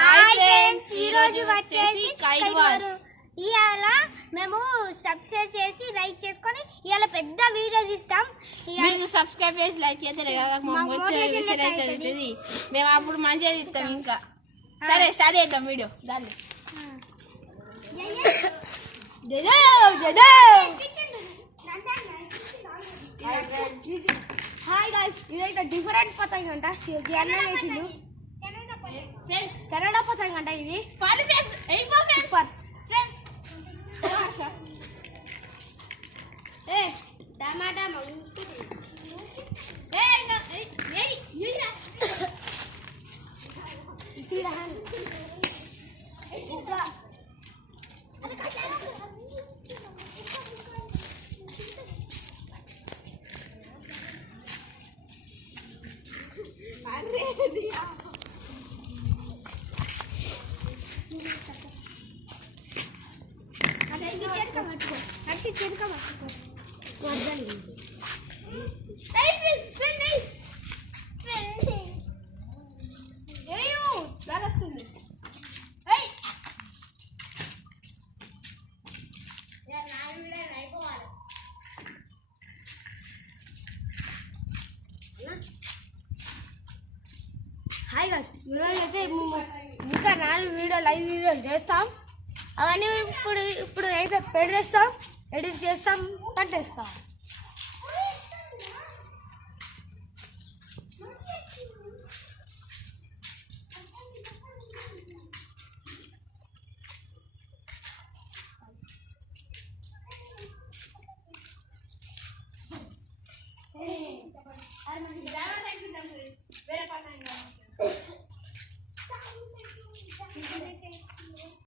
Hi friends, ఈ రోజు వచ్చేసి కైట్ వార్. ఇయాల మేము సబ్స్క్రైబ్ చేసి లైక్ చేసుకొని ఇయాల పెద్ద వీడియో తీస్తాం. మీరు సబ్స్క్రైబ్ చేసి లైక్ చేస్తే కదా మాకు వచ్చే విషయం అయితే మేము అప్పుడు మంచిగా తీస్తాం. ఇంకా సరే స్టార్ట్ చేద్దాం వీడియో. దాన్ని హాయ్ గైస్, ఇదైతే డిఫరెంట్ పతంగ అంట. అన్న చేసిండు కెనడా పతంగ అంట. ఇది సూపర్. టమాటా హాయ్ గైస్, ఈరోజు అయితే ఇంకా 4 లైవ్ వీడియోలు చేస్తాం. అవన్నీ ఇప్పుడు అయితే పెడేస్తాం, ఎడిట్ చేస్తాం, కట్టేస్తాం.